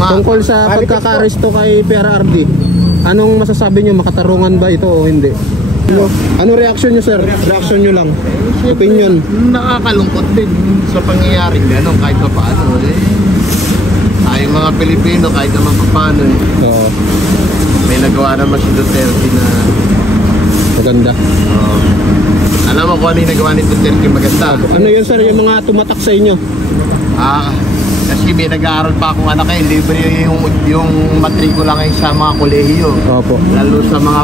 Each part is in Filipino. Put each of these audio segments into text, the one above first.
Tungkol sa pagkaka-aresto kay PRRD, anong masasabi nyo? Makatarungan ba ito o hindi? Ano reaction nyo, sir? Reaction nyo lang. Opinion. Nakakalungkot din sa pangyayaring gano'n kahit pa paano tayong mga Pilipino kahit naman pa paano Oo. may nagawa naman si Duterte na Maganda. alam mo kung ano yung nagawa ni Duterte maganda. Ano yun, sir? Yung mga tumatak sa inyo? Kasi may nag-aaral pa akong anak libre yung matrikula ngayon sa mga kolehiyo. Opo. Lalo sa mga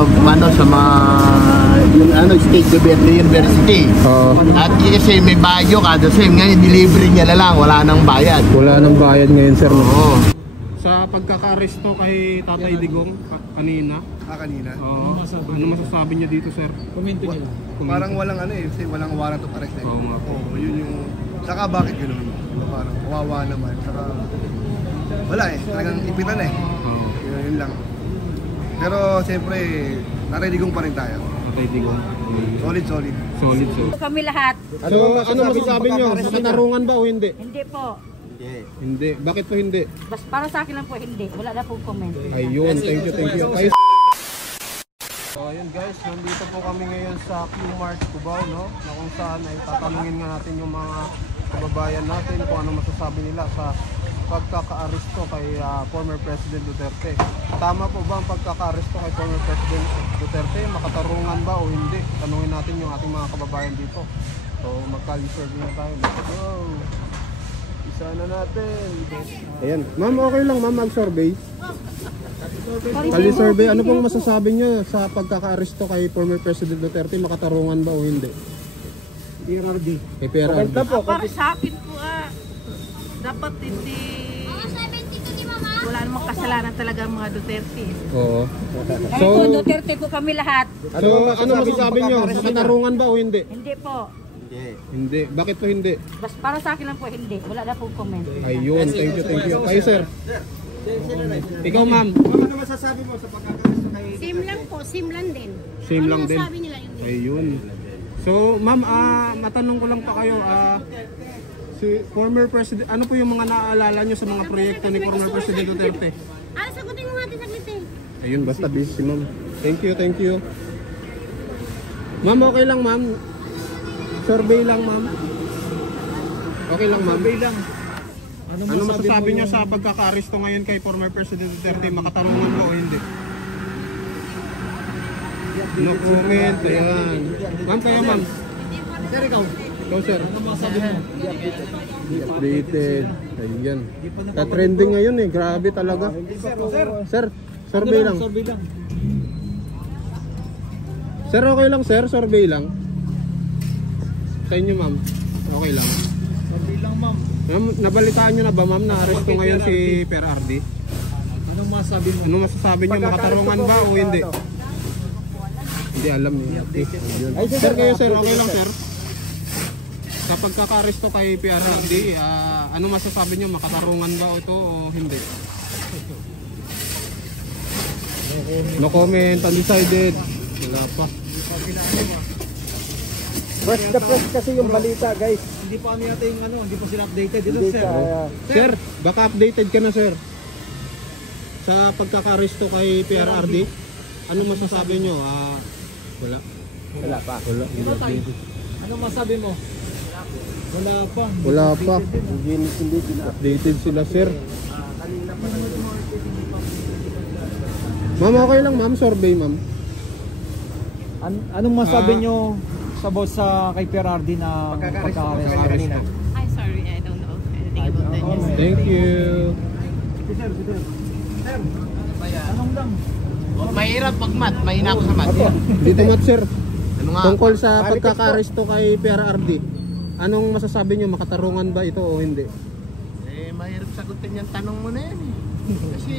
state university. At kasi may bayo kada sem ngayon delivery niya na lang, wala nang bayad. Wala nang bayad ngayon, sir. Sa pagkaka-aresto kay Tatay Digong kanina. Kanina? Oo. Ano masasabi niyo dito, sir? Komento niyo. Parang walang walang warrant of arrest. Oo, yun yung... Saka bakit gano'n? Parang kawawa naman. Saka wala talagang ipitan yun lang. Pero siyempre, Tatay Digong pa rin tayo. Tatay Digong. Solid. Kami lahat. Ano masasabi niyo? Makatarungan ba o hindi? Hindi po. Hindi. Bakit po hindi? Para sa akin lang po, hindi. Wala na po comment. Ayun, thank you. So ayun guys, nandito po kami ngayon sa Q-Mart Cubao, no? Na kung saan ay tatanungin nga natin yung mga kababayan natin kung ano masasabi nila sa pagkaka-aresto kay former President Duterte. Tama po ba ang pagkaka-aresto kay former President Duterte? Makatarungan ba o hindi? Tanungin natin yung ating mga kababayan dito. So magka-reserve na tayo. Let's go! Isa na natin. Ayan. Ma'am, okay lang ma'am mag-survey. Kali-survey, ano pong masasabi niyo sa pagkaka-aresto kay former President Duterte? Makatarungan ba o hindi? PRRD. Kay PRRD. Para sa akin po dapat hindi... Wala namang kasalanan talaga ang mga Duterte. Oo. So, Duterte po kami lahat. So, ano masasabi niyo? Makatarungan ba o hindi? Hindi po. Hindi. Bakit po hindi? Para sa akin lang po, hindi. Wala na po comment. Ayun, thank you. Kayo, sir. Ikaw, ma'am. Ano masasabi mo sa pagkakaresto kay... Same lang po, same lang din. Same lang din. Sabi nila yun din. Ayun. So, ma'am, matanong ko lang pa kayo, si former president, ano po yung mga naaalala nyo sa mga proyekto ni former President Duterte? Sagutin mo natin saglit eh. Ayun, basta busy, ma'am. Thank you. Ma'am, okay lang, ma'am. Survey lang, ma'am. Okay lang, ma'am. Survey lang. Ano masasabi niyo sa pagkaka-aresto ngayon kay former President Duterte? Makatarungan ba o hindi? No comment. Ayan. Ma'am, kaya ma'am. Sir, ikaw? Ikaw, sir. Ano masasabi mo? Updated. Ayan. Ka-trending ngayon grabe talaga. Sir, survey lang. Sir, okay lang, sir. Survey lang. Sa inyo, ma'am. Okay lang. Survey lang, ma'am. Nabalitaan nyo na ba, ma'am, na aresto ngayon si PRRD? Anong masasabi mo? Ano masasabi nyo? Makatarungan ba o hindi? Hindi alam niyo. Sir, kayo, sir. Okay lang, sir. Sa pagkaka-aresto kay PRRD, ano masasabi nyo? Makatarungan ba ito o hindi? No comment. Undecided. Wala pa. Press kasi yung balita, guys. Hindi pa yata yung hindi pa sila updated dito, sir. Sir, baka updated ka na, sir. Sa pagkaka-aresto kay PRRD, ano masasabi nyo? Wala. Wala pa. Anong masabi mo? Wala pa. Hindi updated sila, sir. Ma'am, okay lang, ma'am. Survey, ma'am. Anong masabi nyo sa boss kay PRRD na pagkaka-aresto? I'm sorry, I don't know anything about the news. Thank you. Sir. Anong lang? Mahirap pag mat, mahina ako sa mat. Dito, mat, sir. Ano nga? Tungkol sa pagkaka-aresto kay PRRD, anong masasabi nyo? Makatarungan ba ito o hindi? Mahirap sagutin yung tanong mo na yan Kasi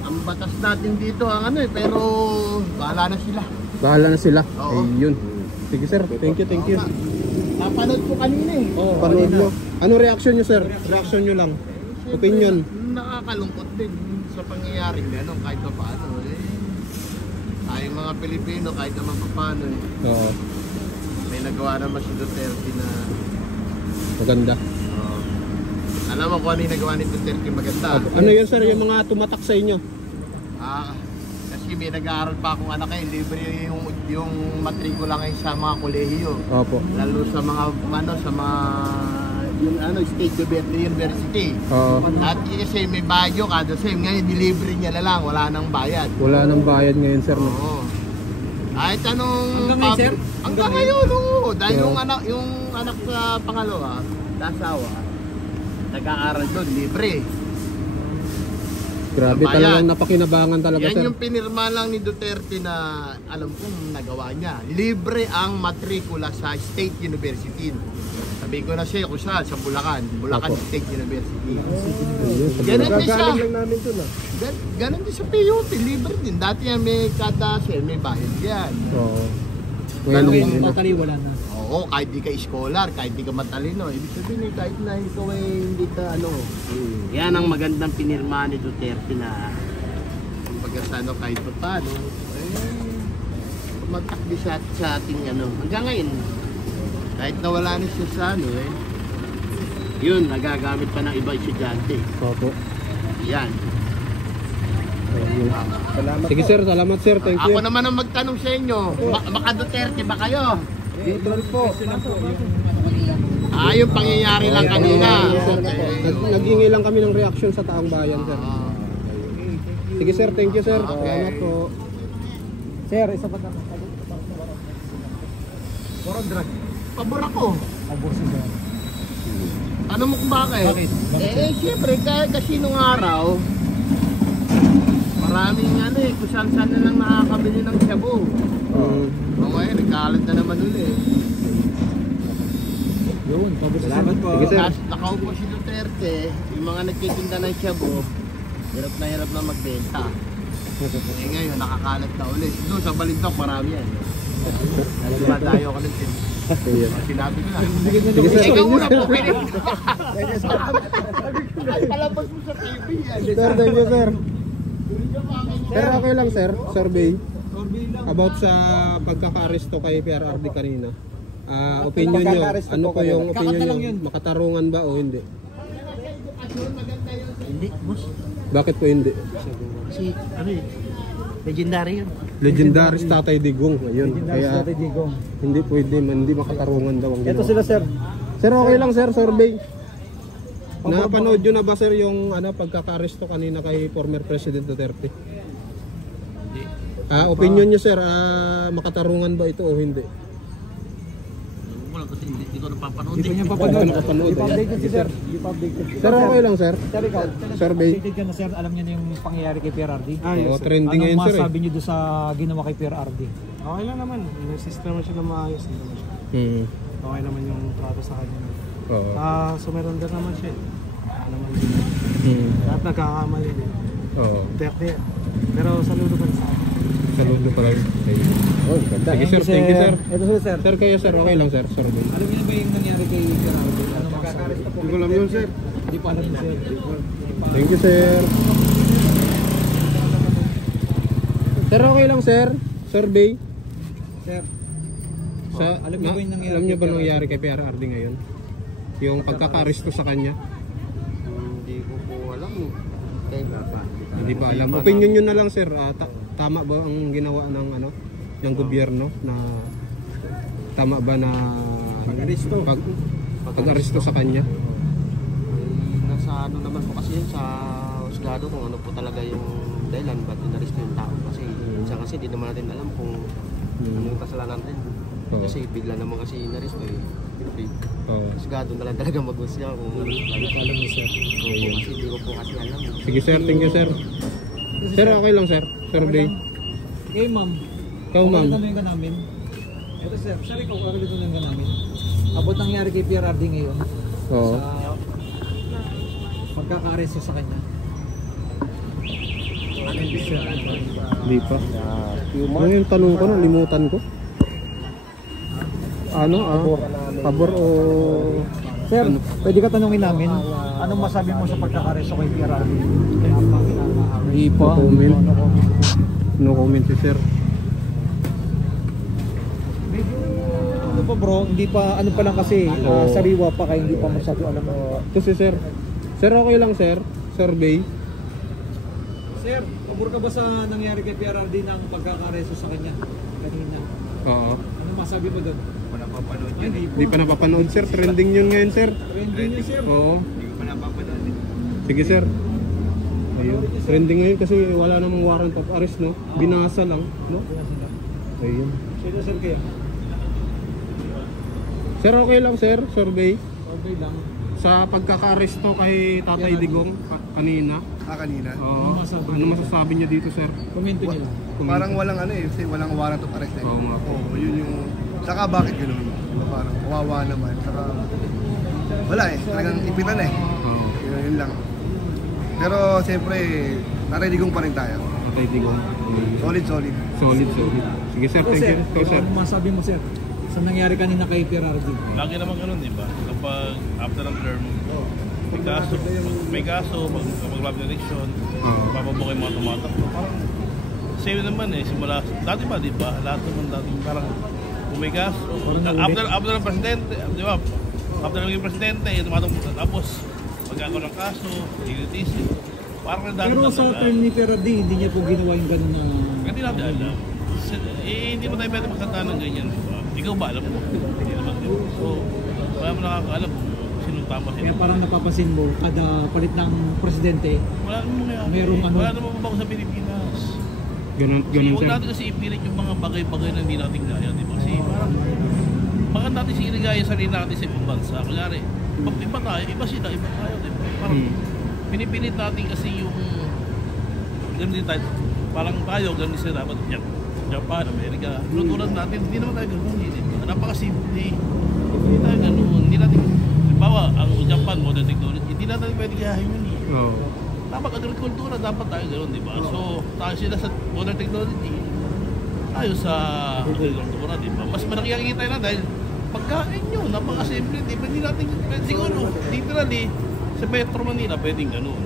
ang batas natin dito ang pero bahala na sila. Bahala na sila. Oo. Ayun. Sige, sir. Thank you. Napanood ko kanina Panood nyo. Ano reaction nyo, sir? Reaction nyo lang. Opinion. Nakakalungkot din sa pangyayaring gano'n kahit pa paano tayong mga Pilipino kahit naman pa paano Oo. may nagawa naman si Duterte na Maganda. Alam mo kung ano yung nagawa ni Duterte maganda. Ano yun sir, yung mga tumatak sa inyo? Kasi may nag-aaral pa akong anak libre yung matrikula ngayon sa mga kolehiyo. Opo. Lalo sa mga yung state university. Oo. At kasi may bayad kada sem ngayon delivery niya na lang, wala nang bayad. Wala nang bayad ngayon sir. No? Oo. Kahit anong Hanggang ngayon, sir? Hanggang ngayon, oo. Dahil yung anak sa pangalawa, sa asawa, nag-aaral doon, libre. Grabe Bayad. talagang napakinabangan talaga Yan sir. yung pinirma lang ni Duterte na alam kong nagawa niya. Libre ang matrikula sa State University. Sabi ko na siya kung saan, sa Bulacan Opo. State University. Ayun, sa Ganun din siya. Gagaling lang namin dun Ganun din sa PUP, libre din. Dati yan may kada sem, may bayad yan. Oo. Ganun Ngayon, yung hindi na. Totally wala na. Oo, kahit di ka scholar, kahit di ka matalino. Ibig sabihin, kahit na ikaw ay hindi ka Yan ang magandang pinirma ni Duterte na kumbaga sa kahit pa paano, magtakbi siya sa ating hanggang ngayon. Kahit nawala na siya sa yun, nagagamit pa ng iba estudyante. Opo. Yan. Ayun. Salamat Sige sir, salamat sir. Thank you. Ako naman ang magtanong sa inyo, baka Duterte ba kayo? Neutral po. Yung pangyayari lang kanina. Nag-ingay lang kami ng reaction sa taong bayan sir. Sige sir, thank you sir. Okay. Salamat po. Sir, isa pa naman. Pabor ako. Abos sir. Ano mo kung bakit? Bakit? Siyempre, kasi nung araw, maraming kung saan na lang nakakabili ng shabu. Ngayon, nagkalat na naman ulit. Yun, pabos Salamat po. Sige sir. Tapos nakaupo si Duterte, yung mga nagtitinda ng shabu, hirap na magbenta. Ngayon, nakakalat na ulit. Doon sa Balintok, marami yan. Dumadayo ako ng tinda. Ayun. Sinabi ko na. Sige sir. Ikaw muna po, pinip. Palabas mo sa TV yan. Sir, thank you sir. Sir, okay lang sir, survey. About sa pagkaka-aresto kay PRRD kanina. Opinion nyo, ano po yung opinion nyo? Makatarungan ba o hindi? Hindi, boss. Bakit po hindi? Kasi, legendary yun. Legendary Tatay Digong. Ayun. Kaya Dati Digong. hindi pwede, hindi makatarungan daw ang Ito ginawa. sila sir. Sir, okay lang sir, survey. Napanood nyo na ba sir yung pagkaka-aresto kanina kay former President Duterte? Opinion nyo sir, makatarungan ba ito o hindi? Wala kasi hindi ko napapanood. Hindi ko niya Hindi papanood. ko napapanood. Di pa updated si sir. Di pa updated. Sir, okay lang sir. Sir, ikaw. Survey. Updated ka na sir. Alam niyo na yung pangyayari kay PRRD. Oo, trending Anong ngayon sir. masabi niyo doon sa ginawa kay PRRD? Okay lang naman. Inesist naman siya na maayos. Naman siya. Okay naman yung trato sa kanya. Oo. Sumurrender naman siya. Naman siya. Lahat nagkakamali din. Oo. Pero saludo pa sa akin. Saludo pa lang. Oh, ganda. Sige sir, thank you sir. Ito sila sir. Sir, kayo sir, okay lang sir, survey. Alam niyo na ba yung nangyari kay PRRD? Ano masasabi? Hindi ko alam yun, sir. Hindi pa alam niyo sir. Thank you sir. Sir, okay lang sir, survey. Sir. Sa, alam niyo ba yung nangyari alam niyo ba kay nangyari kay PRRD ngayon? Yung pagkaka-aresto sa kanya? Hindi ko po alam. Kaya pa. Hindi ba alam? Opinion nyo na lang sir, tama ba ang ginawa ng gobyerno na tama ba na pag-aresto sa kanya? Nasa naman po kasi yun sa husgado kung ano po talaga yung dahilan ba't inaresto yung tao. Kasi minsan kasi di naman natin alam kung ano yung kasalanan rin. Oo. Kasi bigla naman kasi inaresto Oo. Husgado na lang talaga mag-husga kung ano. Alam niyo sir. Opo, kasi di ko po kasi alam. Sige sir, thank you sir. Sir, okay lang sir, survey. Okay ma'am. Ikaw ma'am. Tanungin ka namin. Ito sir, sir ikaw tanungin ka namin. Abot nangyari kay PRRD ngayon Oo. sa pagkaka-aresto sa kanya. Ano yung sir? Hindi pa. Ano yung tanong ko, nalimutan ko? Pabor o... Sir, pwede ka tanungin namin, anong masabi mo sa pagkaka-aresto kay PRRD? Hindi pa. Comment. No comment si sir. Ano pa bro, hindi pa, ano pa lang kasi, sariwa pa kaya hindi pa masyado alam mo. Ito si sir. Sir, okay lang sir. Survey. Sir, pabor ka ba sa nangyari kay PRRD ng pagkakareso sa kanya kanina? Oo. Ano masabi mo doon? Wala pa panood Ay, yun. Di pa napapanood sir. Trending yun ngayon sir. Trending yun, sir. Oo. Hindi ko pa napapanood. Sige sir. Ayun. Trending ngayon kasi wala namang warrant of arrest, no? Binasa lang, no? Ayun. Sino, sir, kaya? Sir, okay lang sir. Survey. Okay lang. Sa pagkaka-aresto kay Tatay Digong kanina. Kanina. Oo. Ano masasabi niyo dito sir? Komento niyo lang. Parang walang ano eh, kasi walang warrant of arrest eh. Oo nga. Oo, yun yung... Saka bakit gano'n? Diba parang kawawa naman. Saka... Wala eh, talagang ipitan eh. Oo. Yun lang. Pero siyempre, Tatay Digong pa rin tayo. Tatay Digong. Solid. Solid. Sige sir, thank you. Ikaw sir. Ano masabi mo, sir? Sa nangyari kanina kay PRRD? Lagi naman ganun, di ba? Kapag after ng term, may kaso, mag-grab ng election, papabok yung mga tumatakbo. Parang same naman eh, simula, dati ba, di ba? Lahat naman dati, parang kung may kaso, after ng presidente, di ba? After ng presidente, tumatakbo, tapos magkakaroon ng kaso, ilitisin. Parang Pero sa term ni PRRD, hindi niya po ginawa yung gano'n na... Hindi natin alam. Hindi mo tayo pwede magsalita ng ganyan, di ba? Ikaw ba alam mo? Hindi naman din. So, wala mo nakakaalam kung sinong tama sino. Kaya parang napapansin mo, kada palit ng presidente, Wala namang mangyayari. Merong ano? Wala namang mabago sa Pilipinas. Ganun Huwag sir. natin kasi ipilit yung mga bagay-bagay na hindi natin kaya, di ba? Kasi parang, bakit natin sinigaya sa sarili natin sa ibang bansa? Kunyari, iba tayo, iba sila, iba tayo, di ba? Parang, pinipilit natin kasi yung, ganun din tayo, parang tayo, ganun sila, dapat Japan, Amerika, tulad natin, hindi naman tayo ganun, di ba? Napakasimple. Hindi tayo ganun, hindi natin, halimbawa, ang Japan, modern technology, hindi natin pwede gayahin yun eh. Oo. Dapat agrikultura, dapat tayo gano'n, di ba? So, tayo sila sa modern technology, tayo sa agrikultura, di ba? Mas malaki ang kita na dahil pagkain nyo, napaka-simple, di ba? Hindi natin, siguro, literally, sa Metro Manila, pwedeng gano'n.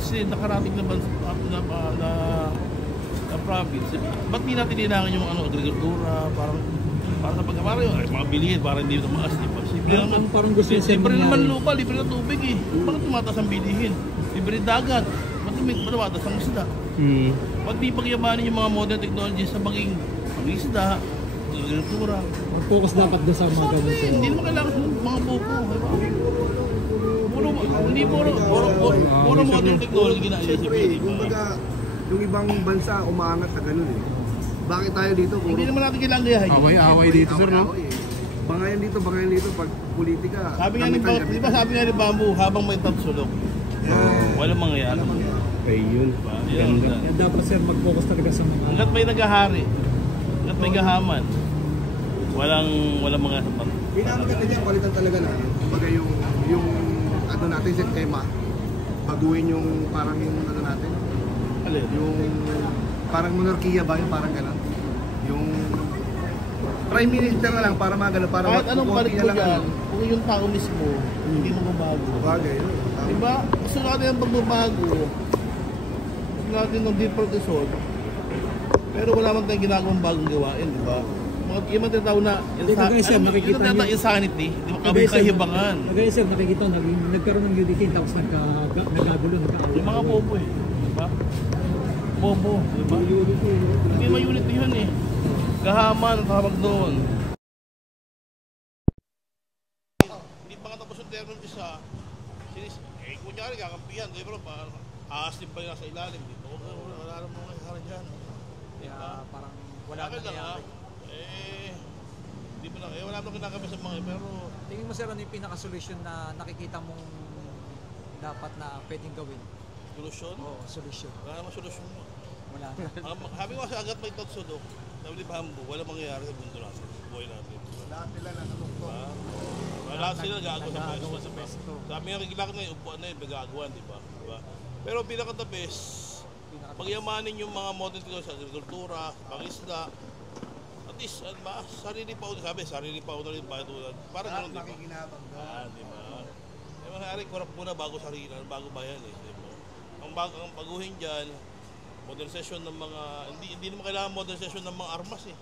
Kasi nakarating naman na province, ba't di natin kailangan yung agrikultura, parang sa pagkabara yun, mga bilihin, parang hindi tumaas, di ba? Simple naman, parang gusto niya libre mangyari. naman lupa, libre na tubig eh. Bakit tumataas ang bilihin? Libre dagat, ba't tumataas ang isda? Ba't di pagyamanin yung mga modern technology sa maging isda, agrikultura? Focus dapat doon sa mga ganun, sir. Hindi naman kailangan ng mga buko, di ba? Puro modern technology na Siyempre, di ba? kumbaga, yung ibang bansa umaangat sa ganun eh. Bakit tayo dito? Hindi naman natin kailangan gayahin. Away dito sir, no? Bangayan dito, pag politika. Sabi nga ni Bambu, di ba sabi nga ni Bambu, habang may tapsulok, walang mangyayari. Ayun. Ganda. Kaya dapat, sir, mag-focus talaga sa mga... Hanggat may nagahari, hanggat may gahaman, walang mga sapat. Pinakamaganda niya, palitan talaga natin. Kumbaga yung ano natin, sa tema, baguhin yung parang yung ano natin, Alin? yung parang monarkiya ba yung parang gano'n? Yung prime minister na lang para mga gano'n, para Kahit anong kukunti balik na mo lang dyan, ano. kung yung tao mismo, hindi mo mabago. Bagay, yun. Di ba? Gusto natin ang pagbabago. Gusto natin ng different result. Pero wala man tayong ginagawang bagong gawain, di ba? Yung mga tinatawag na Kagaya, sir, nakikita yung tinatawag niyo- insanity, di ba? Kagaya, sir, Kahibangan. Kagaya, sir, nakikita, nagkaroon ng UDT, tapos nagkagulo, nagkaaway. Yung mga bobo eh, di ba? Bobo, di ba? Hindi may unit yun eh. Gahaman ang tawag doon. Hindi pa nga tapos yung term ng isa. Kunyari kakampihan, di ba? Aasin pa yung nasa ilalim, di ba? Wala naman mga kakaroon dyan. Kaya parang wala Akin lang ha. Di ba lang, wala naman kinakami sa mga pero Tingin mo, sir, ano yung pinaka-solution na nakikita mong dapat na pwedeng gawin? solusyon? Oo, solution. Wala naman solusyon mo. Wala na. Sabi ko kasi agad may tatsulok, sabi ni Bambu, wala mangyayari sa mundo natin, sa buhay natin. Lahat nila nasa tuktok. Lahat sila gagawa sa pesto. Sabi nga kikilakot na yung upuan na yung gagawan, di ba? Pero pinaka-the best, pagyamanin yung mga modern technology sa agrikultura, pangisda, at least, sarili pa ulit, sarili pa ulit, parang gano'n, di ba? Makikinabang doon. Di ba? Eh, mangyari, korap muna bago sarili, bago bayan eh, di ba? Ang baguhin dyan, modernization ng mga, hindi naman kailangan modernization ng mga armas eh.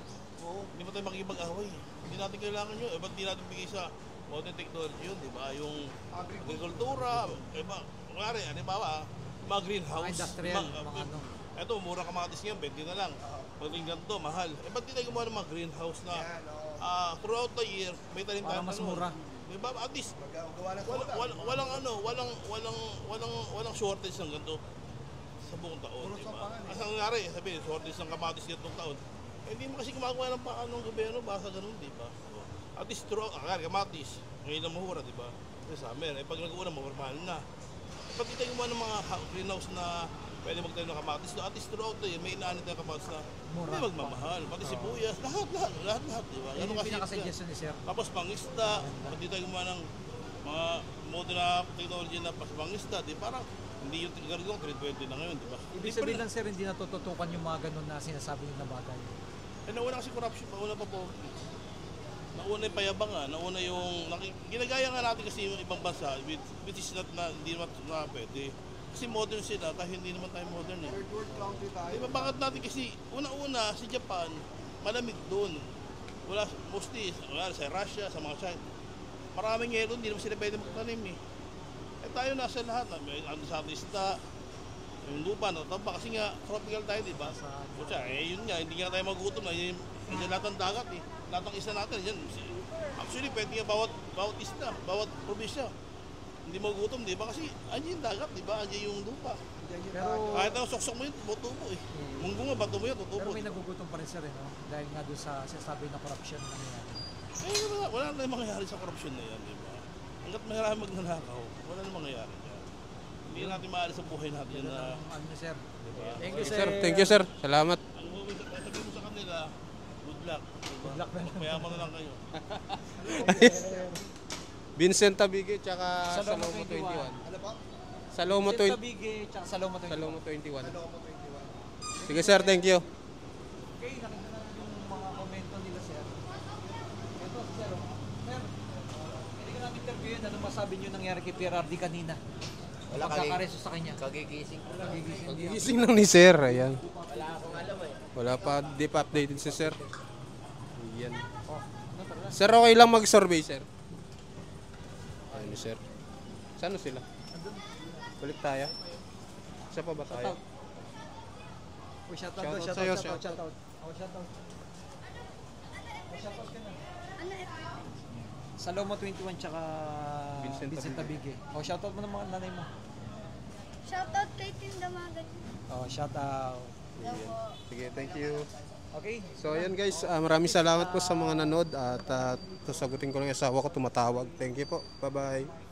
Hindi mo tayo makikipag-away eh. Hindi natin kailangan yun, ba't di natin bigay sa modern technology yun, di ba? Yung agrikultura, kunwari, halimbawa, mga greenhouse. Industrial, mga ano. Ito, mura kamatis ngayon, 20 na lang. Pagdating ganito, mahal. Ba't di tayo gumawa ng mga greenhouse na throughout the year, may tanim Para tayo mas mura. Diba? At least, Gawa ng walang shortage ng ganito sa buong taon. Diba? Ang nangyari, sabihin, shortage ng kamatis ganitong taon. Hindi mo kasi gumagawa ng paano ng gobyerno, basta ganun, diba? At least, kamatis, ngayon lang mahura, diba? Sa summer, pag nag-uuna, mahal na. Pag tayo gumawa ng mga greenhouse na pwede magtayo ng kamatis, at least throughout the year, may inaanit na kamatis na hindi magmamahal. Pati sibuyas, lahat, diba? Yan yung pinaka-suggestion ni sir. Tapos pangisda, pag di tayo gumawa ng mga modern na technology na pangisda, di parang hindi yung gargong 320 na ngayon, di ba? Ibig sabihin lang sir, hindi natututukan yung mga ganun na sinasabi nyo na bagay. Nauna kasi corruption, nauna pa po. Nauna yung payabangan, nauna yung ginagaya nga natin kasi yung ibang bansa, which is not na hindi naman na pwede. Kasi modern sila, kahit hindi naman tayo modern eh. Third world country tayo. Diba bakit natin kasi, una-una, si Japan, malamig doon. Wala, mostly, sa Russia, sa mga China. Maraming yelo, hindi naman sila pwede magtanim eh. Tayo nasa lahat, ano sa ating isda, yung lupa, nataba, kasi nga, tropical tayo, di ba? Kutsa, yun nga, hindi nga tayo magutom na, yun lahat ng dagat eh. Lahat ng isda natin, yan. Actually, pwede nga bawat isda, bawat probinsya. Hindi magutom, di ba? Kasi andyan yung dagat, di ba? Andyan yung lupa. Pero, Kahit ang soksok mo yun, tutubo eh. Munggo nga, bato mo yun, tutubo. pero may nagugutom pa rin sir, no? Dahil nga doon sa sinasabi na corruption na nangyayari. Wala na yung mangyayari sa korupsyon na yan, di ba? Hanggat mahirap magnanakaw, wala na mangyayari dyan. Hindi natin maaari sa buhay natin na... Ano sir? Diba? Thank you Sir, sir. thank you sir. Salamat. Ang sabihin mo sa kanila, good luck. Diba? Good luck na lang. Mayaman na lang kayo. Vincent Tabige tsaka Salomo Salomo 21. 21. Ano pa? Salomo Vincent 20. Tabige, tsaka Salomo 21. Salomo 21. Ano ako 21? Sige sir, thank you. Okay, nakita na yung mga komento nila sir. Ito, sir. Sir, hindi ka namin interviewin. Ano masabi nyo nangyari kay PRRD kanina? Wala Pagkakareso sa kanya. Kagigising ko lang. Gising lang ni sir, ayan. Wala akong alam eh. Wala pa, di pa updated si sir. Ayan. Sir, okay lang mag-survey sir. Ayun ni sir. Saan na sila? Balik tayo. Isa pa ba tayo? Oh, shoutout Shoutout daw, sa'yo, shoutout, shoutout. Oh, shoutout. Oh, shoutout ka na. Salomo 21 tsaka Vincent Vincent Tabige. Oh, shoutout mo ng mga nanay mo. Shoutout kay Team Damagan. Oh, shoutout. Sige, thank you. Okay? So ayan guys, maraming salamat po sa mga nanood at sasagutin ko lang yung asawa ko tumatawag. Thank you po. Bye-bye.